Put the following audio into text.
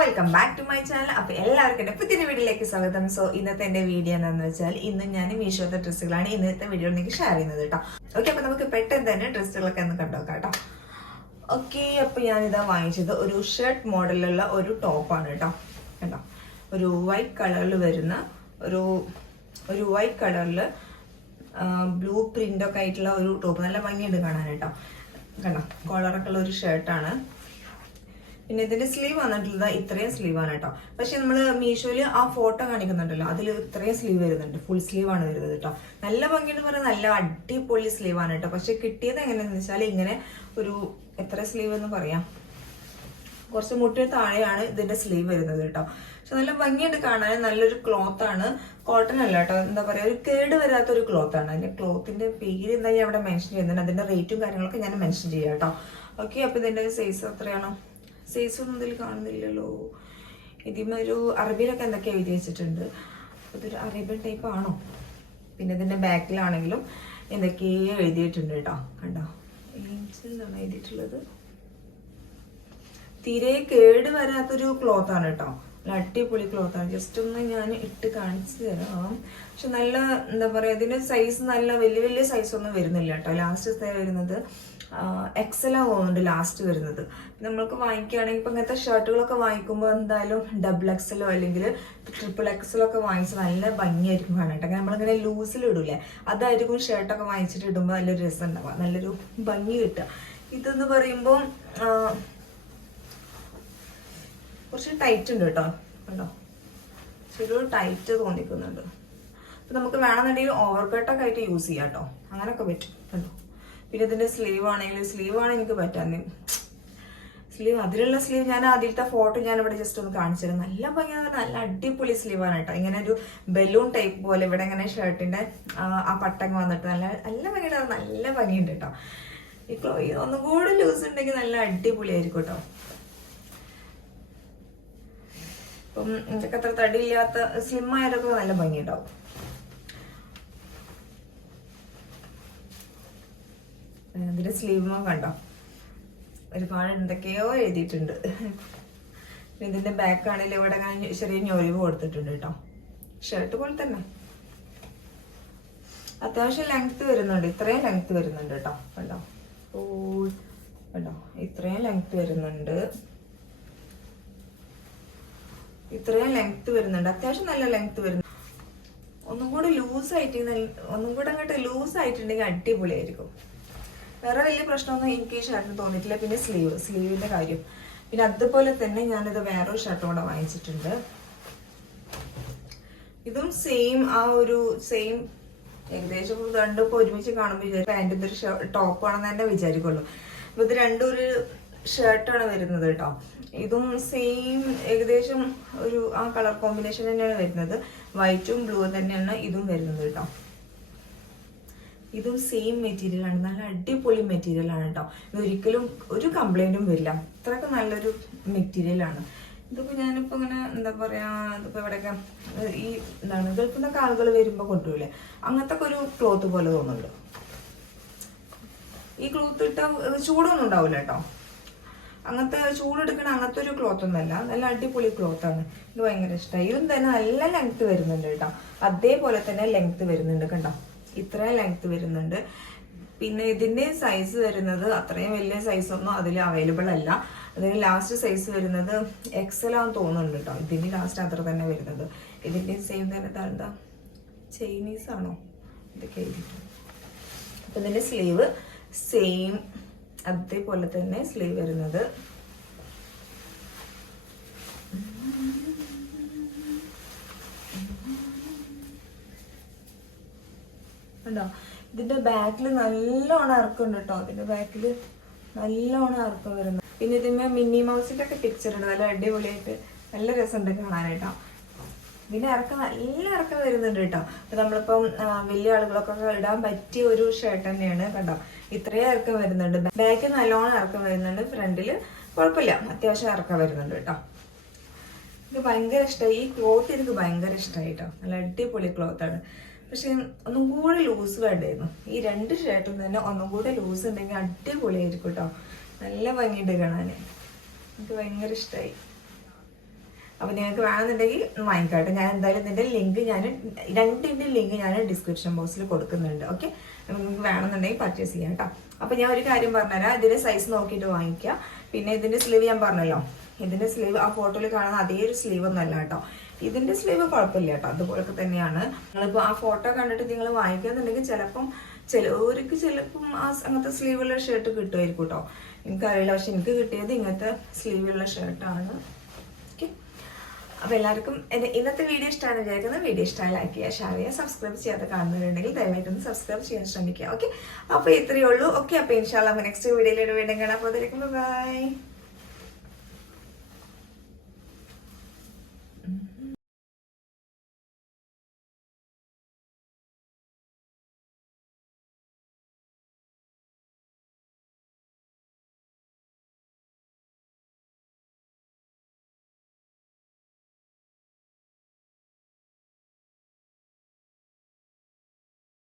Welcome back to my channel. അപ്പോൾ എല്ലാവർക്കും എൻ്റെ പുതിയ വീഡിയോയിലേക്ക് സ്വാഗതം. സോ ഇന്നത്തെ എൻ്റെ വീഡിയോ എന്താണെന്ന് വെച്ചാൽ ഇന്ന് ഞാൻ മീഷോത്തെ ഡ്രസ്സുകളാണ് ഇന്നത്തെ വീഡിയോ നിങ്ങൾക്ക് ഷെയർ ചെയ്യുന്നത് കേട്ടോ. ഓക്കെ, അപ്പോൾ നമുക്ക് പെട്ടെന്ന് തന്നെ ഡ്രസ്സുകളൊക്കെ ഒന്ന് കണ്ടോക്കാം കേട്ടോ. ഓക്കെ, അപ്പോൾ ഞാനിതാ വാങ്ങിച്ചത് ഒരു ഷർട്ട് മോഡലുള്ള ഒരു ടോപ്പാണ് കേട്ടോ. കണ്ടോ, ഒരു വൈറ്റ് കളറിൽ വരുന്ന ഒരു വൈറ്റ് കളറിൽ ബ്ലൂ പ്രിൻ്റൊക്കെ ആയിട്ടുള്ള ഒരു ടോപ്പ്. നല്ല ഭംഗിയുണ്ട് കാണാൻ കേട്ടോ. കണ്ടോ, കോളറൊക്കെ ഉള്ള ഒരു ഷർട്ടാണ്. പിന്നെ ഇതിന്റെ സ്ലീവ് വന്നിട്ടുള്ളത് ഇത്രയും സ്ലീവാണ് കേട്ടോ. പക്ഷെ നമ്മൾ മീഷോയില് ആ ഫോട്ടോ കാണിക്കുന്നുണ്ടല്ലോ, അതിൽ ഇത്രയും സ്ലീവ് വരുന്നുണ്ട്. ഫുൾ സ്ലീവ് ആണ് വരുന്നത് കേട്ടോ. നല്ല ഭംഗിയെന്ന് പറഞ്ഞാൽ നല്ല അടിപൊളി സ്ലീവാണ് കേട്ടോ. പക്ഷെ കിട്ടിയത് എങ്ങനെയാണെന്ന് വെച്ചാൽ ഇങ്ങനെ ഒരു എത്ര സ്ലീവ് എന്ന് പറയാം, കുറച്ച് മുട്ടിന് താഴെയാണ് ഇതിന്റെ സ്ലീവ് വരുന്നത് കേട്ടോ. പക്ഷെ നല്ല ഭംഗിയുണ്ട് കാണാൻ. നല്ലൊരു ക്ലോത്ത് ആണ്, കോട്ടൺ അല്ല കേട്ടോ. എന്താ പറയാ, ഒരു കേട് വരാത്ത ഒരു ക്ലോത്ത് ആണ്. അതിന്റെ ക്ലോത്തിന്റെ പേര് എന്താ ഞാൻ അവിടെ മെൻഷൻ ചെയ്യുന്നുണ്ട്. അതിന്റെ റേറ്റും കാര്യങ്ങളൊക്കെ ഞാൻ മെൻഷൻ ചെയ്യാം കേട്ടോ. ഓക്കെ, അപ്പൊ ഇതിന്റെ സൈസ് എത്രയാണോ? സൈസ് ഒന്നും ഇതിൽ കാണുന്നില്ലല്ലോ. ഇതിന് ഒരു അറബിയിലൊക്കെ എന്തൊക്കെയാണ് എഴുതി വെച്ചിട്ടുണ്ട്. ഇതൊരു അറേബ്യൻ ടൈപ്പ് ആണോ? പിന്നെ ഇതിന്റെ ബാക്കിലാണെങ്കിലും എന്തൊക്കെയോ എഴുതിയിട്ടുണ്ട് കേട്ടോ. കണ്ടോ, ഏഞ്ചലാണ് എഴുതിയിട്ടുള്ളത്. തീരെ കേട് വരാത്തൊരു ക്ലോത്ത് ആണ് കേട്ടോ. നല്ല അടിപൊളി ക്ലോത്ത് ആണ്. ജസ്റ്റ് ഒന്ന് ഞാൻ ഇട്ട് കാണിച്ചു തരാം. പക്ഷെ നല്ല എന്താ പറയാ, ഇതിന്റെ സൈസ് നല്ല വലിയ വലിയ സൈസ് ഒന്നും വരുന്നില്ല കേട്ടോ. ലാസ്റ്റ് വരുന്നത് എക്സലാ പോകുന്നുണ്ട് ലാസ്റ്റ് വരുന്നത്. നമ്മൾക്ക് വാങ്ങിക്കുകയാണെങ്കിൽ ഇപ്പൊ ഇങ്ങനത്തെ ഷർട്ടുകളൊക്കെ വാങ്ങിക്കുമ്പോൾ എന്തായാലും ഡബിൾ എക്സലോ അല്ലെങ്കിൽ ട്രിപ്പിൾ എക്സലോ ഒക്കെ വാങ്ങിച്ച് നല്ല ഭംഗിയായിരിക്കും കാണാൻ കേട്ടോ. നമ്മളിങ്ങനെ ലൂസിൽ ഇടൂലേ, അതായിരിക്കും ഷർട്ടൊക്കെ വാങ്ങിച്ചിട്ട് ഇടുമ്പോൾ നല്ലൊരു രസം ഉണ്ടാവുക, നല്ലൊരു ഭംഗി കിട്ടുക. ഇതെന്ന് പറയുമ്പോൾ കുറച്ച് ടൈറ്റ് ഉണ്ട് കേട്ടോ. കണ്ടോ, ചെറിയൊരു ടൈറ്റ് തോന്നിക്കുന്നുണ്ട്. അപ്പൊ നമുക്ക് വേണമെന്നുണ്ടെങ്കിൽ ഓവർ കട്ടൊക്കെ ആയിട്ട് യൂസ് ചെയ്യാം കേട്ടോ. അങ്ങനെയൊക്കെ പറ്റും. കണ്ടോ, പിന്നെ ഇതിന്റെ സ്ലീവ് ആണ് എനിക്ക് പറ്റാൻ. സ്ലീവ് അതിലുള്ള സ്ലീവ് ഞാൻ ആദ്യത്തെ ഫോട്ടോ ഞാൻ ഇവിടെ ജസ്റ്റ് ഒന്ന് കാണിച്ചു തരാം. നല്ല ഭംഗിയാണ്, നല്ല അടിപൊളി സ്ലീവാണ് കേട്ടോ. ഇങ്ങനെ ഒരു ബലൂൺ ടൈപ്പ് പോലെ ഇവിടെ ഇങ്ങനെ ഷർട്ടിന്റെ ആ പട്ടങ്ങ് വന്നിട്ട് നല്ല നല്ല ഭംഗിയുണ്ട്. നല്ല ഭംഗിയുണ്ട് കേട്ടോ. ഈ ഒന്നും കൂടെ ലൂസ് ഉണ്ടെങ്കിൽ നല്ല അടിപൊളിയായിരിക്കും കേട്ടോ. ഇപ്പം ഇതൊക്കെ അത്ര തടിയില്ലാത്ത സ്ലിം ആയതൊക്കെ നല്ല ഭംഗിയുണ്ടാവും. ഇതിന്റെ സ്ലീവ് കണ്ടോ, ഒരുപാട് എന്തൊക്കെയോ എഴുതിയിട്ടുണ്ട്. ഇതിന്റെ ബാക്ക് ആണെങ്കിൽ ഇവിടെ ചെറിയ ഞൊരിവ് കൊടുത്തിട്ടുണ്ട് കേട്ടോ. ഷർട്ട് പോലെ തന്നെ അത്യാവശ്യം ലെങ്ത് വരുന്നുണ്ട്. ഇത്രയും ലെങ്ത് വരുന്നുണ്ട് കേട്ടോ. കണ്ടോ, കണ്ടോ, ഇത്രയും ലെങ്ത് വരുന്നുണ്ട്. അത്യാവശ്യം നല്ല ലെങ്ത് വരുന്നു. ഒന്നും കൂടെ അങ്ങോട്ട് ലൂസ് ആയിട്ടുണ്ടെങ്കിൽ അടിപൊളിയായിരിക്കും. വേറെ വലിയ പ്രശ്നമൊന്നും എനിക്ക് ഈ ഷർട്ടിന് തോന്നിയിട്ടില്ല. പിന്നെ സ്ലീവിന്റെ കാര്യം. പിന്നെ അതുപോലെ തന്നെ ഞാനിത് വേറൊരു ഷർട്ടും കൂടെ വാങ്ങിച്ചിട്ടുണ്ട്. ഇതും സെയിം ഏകദേശം രണ്ടും ഇപ്പൊ ഒരുമിച്ച് കാണുമ്പോൾ പാൻറ്റിന്റെ ഒരു ടോപ്പാണെന്ന് തന്നെ വിചാരിക്കുള്ളൂ. അപ്പൊ ഇത് രണ്ടും ഒരു ഷർട്ടാണ് വരുന്നത് കേട്ടോ. ഇതും സെയിം ഏകദേശം ഒരു ആ കളർ കോമ്പിനേഷൻ തന്നെയാണ് വരുന്നത്. വൈറ്റും ബ്ലൂ തന്നെയാണ് ഇതും വരുന്നത് കേട്ടോ. ഇതും സെയിം മെറ്റീരിയൽ ആണ്. നല്ല അടിപൊളി മെറ്റീരിയൽ ആണ് കേട്ടോ. ഇതൊരിക്കലും ഒരു കംപ്ലൈന്റും വരില്ല. അത്രയൊക്കെ നല്ലൊരു മെറ്റീരിയൽ ആണ്. ഇതിപ്പോ ഞാനിപ്പോ ഇങ്ങനെ എന്താ പറയാ, ഇതിപ്പോ ഇവിടെയൊക്കെ ഈ എന്താണ് ഗൾഫിൽ നിന്നൊക്കെ ആളുകൾ വരുമ്പോ കൊണ്ടുപോയില്ലേ, അങ്ങനത്തെ ഒരു ക്ലോത്ത് പോലെ തോന്നുന്നുണ്ട്. ഈ ക്ലോത്ത് ഇട്ട ചൂടൊന്നും ഉണ്ടാവില്ല കേട്ടോ. അങ്ങനത്തെ ചൂടെടുക്കണ അങ്ങനത്തെ ഒരു ക്ലോത്ത് ഒന്നല്ല. നല്ല അടിപൊളി ക്ലോത്ത് ആണ്. ഇത് ഭയങ്കര ഇഷ്ടമായി. ഇതും തന്നെ നല്ല ലെങ്ത് വരുന്നുണ്ട് കേട്ടോ. അതേപോലെ തന്നെ ലെങ്ത് വരുന്നുണ്ട്. കണ്ടോ, ഇത്രയും ലെങ്ത് വരുന്നുണ്ട്. പിന്നെ ഇതിന്റെ സൈസ് വരുന്നത് അത്രയും വലിയ സൈസ് ഒന്നും അതിൽ അവൈലബിൾ അല്ല. അതിന് ലാസ്റ്റ് സൈസ് വരുന്നത് എക്സൽ ആണെന്ന് തോന്നുന്നുണ്ട് കേട്ടോ. ഇതിന്റെ ലാസ്റ്റ് അത്ര തന്നെ വരുന്നത്. ഇതിന്റെ സെയിം തന്നെ എന്താ ചൈനീസ് ആണോ ഇതൊക്കെ എഴുതിയിട്ടുണ്ട്. അപ്പൊ ഇതിന്റെ സ്ലീവ് സെയിം അതേപോലെ തന്നെ സ്ലീവ് വരുന്നത്. കണ്ടോ, ഇതിന്റെ ബാക്കിൽ നല്ലോണം ഇറക്കുണ്ട് കേട്ടോ. ഇതിന്റെ ബാക്കിൽ നല്ലോണം ഇറക്കം വരുന്നു. പിന്നെ ഇതിന്റെ മിന്നി മൗസിന്റെ ഒക്കെ പിക്ചർ ഉണ്ട്. നല്ല അടിപൊളിയായിട്ട് നല്ല രസമുണ്ട് കാണാനായിട്ടോ. ഇതിന്റെ നല്ല ഇറക്കം വരുന്നുണ്ട് കേട്ടോ. അപ്പൊ നമ്മളിപ്പം വലിയ ആളുകളൊക്കെ ഇടാൻ പറ്റിയ ഒരു ഷർട്ട് തന്നെയാണ്. കണ്ടോ, ഇത്രയും ഇറക്കം വരുന്നുണ്ട്. ബാക്കിൽ നല്ലോണം ഇറക്കം വരുന്നുണ്ട്. ഫ്രണ്ടില് കുഴപ്പമില്ല, അത്യാവശ്യം ഇറക്കം വരുന്നുണ്ട് കേട്ടോ. എനിക്ക് ഭയങ്കര ഇഷ്ടമായി. ഈ ക്ലോത്ത് എനിക്ക് ഭയങ്കര ഇഷ്ടമായി കേട്ടോ. നല്ല അടിപൊളി ക്ലോത്ത് ആണ്. പക്ഷെ ഒന്നും കൂടെ ലൂസ് വേണ്ടായിരുന്നു. ഈ രണ്ട് ഷർട്ടും തന്നെ ഒന്നും കൂടെ ലൂസ് ഉണ്ടെങ്കിൽ അടിപൊളിയായിരിക്കും കേട്ടോ. നല്ല ഭംഗിയുണ്ട് കാണാൻ. എനിക്ക് ഭയങ്കര ഇഷ്ടമായി. അപ്പോൾ നിങ്ങൾക്ക് വേണമെന്നുണ്ടെങ്കിൽ വാങ്ങിക്കാട്ടെ. ഞാൻ എന്തായാലും ഇതിൻ്റെ ലിങ്ക് രണ്ടിൻ്റെ ലിങ്ക് ഞാൻ ഡിസ്ക്രിപ്ഷൻ ബോക്സിൽ കൊടുക്കുന്നുണ്ട്. ഓക്കെ, നിങ്ങൾക്ക് വേണമെന്നുണ്ടെങ്കിൽ പർച്ചേസ് ചെയ്യാം കേട്ടോ. അപ്പോൾ ഞാൻ ഒരു കാര്യം പറഞ്ഞുതരാം, ഇതിൻ്റെ സൈസ് നോക്കിയിട്ട് വാങ്ങിക്കുക. പിന്നെ ഇതിൻ്റെ സ്ലീവ് ഞാൻ പറഞ്ഞല്ലോ, ഇതിൻ്റെ സ്ലീവ് ആ ഫോട്ടോയിൽ കാണുന്ന അതേ ഒരു സ്ലീവ് ഒന്നും അല്ല കേട്ടോ. ഇതിൻ്റെ സ്ലീവ് കുഴപ്പമില്ല കേട്ടോ, അതുപോലൊക്കെ തന്നെയാണ്. നിങ്ങളിപ്പോൾ ആ ഫോട്ടോ കണ്ടിട്ട് നിങ്ങൾ വാങ്ങിക്കുന്നുണ്ടെങ്കിൽ ചിലപ്പം അങ്ങനത്തെ സ്ലീവുള്ള ഷർട്ട് കിട്ടുമായിരിക്കും കേട്ടോ. എനിക്കറിയില്ല, പക്ഷെ എനിക്ക് കിട്ടിയത് ഇങ്ങനത്തെ സ്ലീവുള്ള ഷർട്ടാണ്. ഓക്കെ, അപ്പോൾ എല്ലാവർക്കും എൻ്റെ ഇന്നത്തെ വീഡിയോ ഇഷ്ടമാണ് വിചാരിക്കുന്നത്. വീഡിയോ ഇഷ്ടമായി ലൈക്ക് ചെയ്യുക, ഷെയർ ചെയ്യുക, സബ്സ്ക്രൈബ് ചെയ്യാതെ കാണുന്നവരുണ്ടെങ്കിൽ ദയവായിട്ടൊന്ന് സബ്സ്ക്രൈബ് ചെയ്യാൻ ശ്രമിക്കുക. ഓക്കെ, അപ്പോൾ ഇത്രയേ ഉള്ളൂ. ഓക്കെ, അപ്പോൾ ഇൻഷാല്ലാ നെക്സ്റ്റ് വീഡിയോയിലൂടെ വീണ്ടും കാണാം. അപ്പോൾ അതിലേക്ക് ബൈ.